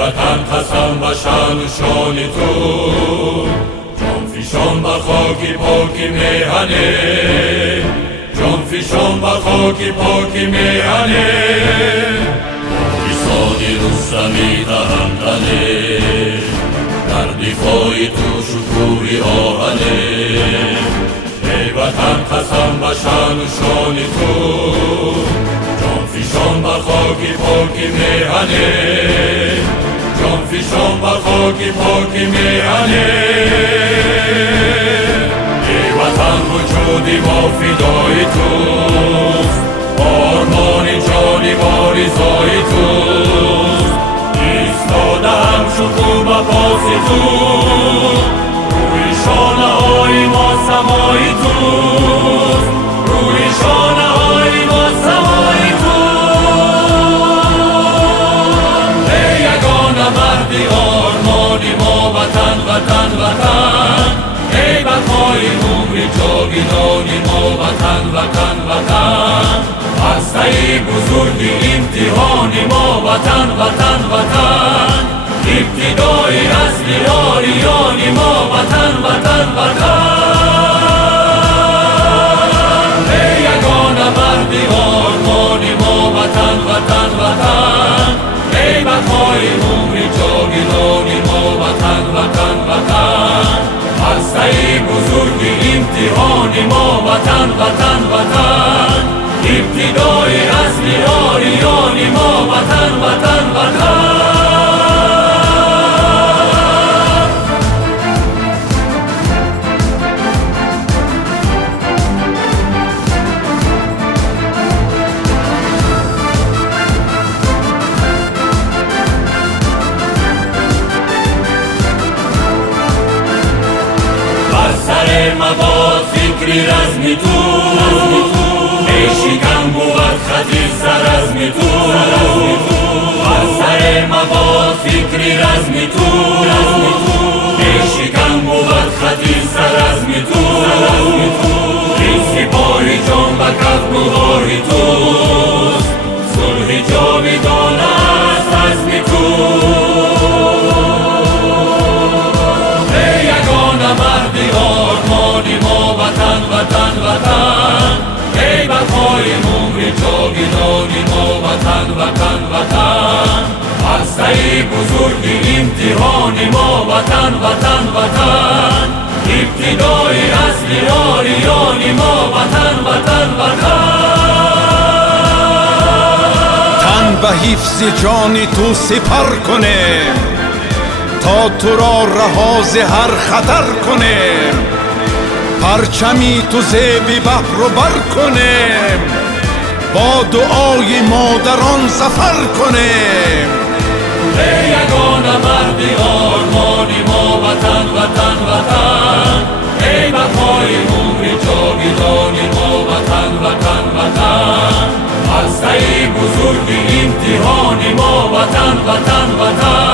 وطن قسم و شان و شان تو، جان فشان بر خاک پاک میهنه، جان فشان بر خاک پاک میهنه. کسانی رستمی دهندنه، در دفاع تو شکوه آهنه. ای وطن قسم و شان و شان تو، جان فشان بر خاک پاک میهنه، جان فشان بر خاک پاک میهنه. ای وطن وجودی ما فدای توست، آرمان جانی ما رضای توست. ایستادم شکوه به پاس تو، روی شانه های ما سمای توست، روی شانه های ما سمای توست. ای یگانه مردی آرمانی ما وطن وطن وطن، ای بقای عمر جاودانی ما وطن وطن وطن. هسته بزرگ امتحان ما وطن وطن وطن، ابتدای اصل یاریان ما وطن وطن وطن. ای یگانه مردی آرمان ما وطن وطن وطن، ای بقای عمر جاودانی ما وطن وطن وطن. هسته بزرگ امتحان ما وطن وطن وطن، ابتدای اصل یاریان ما وطن وطن وطن. بر سر مباد فکری رزمی تو، ای شکم بود خطی سرزمی تو. بر سر مباد فکری رزمی تو، ای شکم بود خطی سرزمی تو. این سپاه جان به کف نگاهی توست، صلح جاودان است عزم تو. ای یگانه مردی آرمانی ما وطن وطن وطن، ای بقای عمر جاودانی ما وطن وطن وطن. هسته بزرگ امتحان ما وطن وطن وطن، ابتدای اصل یاریان ما وطن وطن وطن. تن به حفظ جان تو سپر کنه، تا تو را رها ز هر خطر کنه. پرچمی تو زیب بحر و بر کنه، با دعای مادران سفر کنه. ای یگانه مردی آرمانی ما وطن وطن وطن، ای بقای عمر جاودانی ما وطن وطن وطن. هسته بزرگ امتحان ما وطن وطن وطن،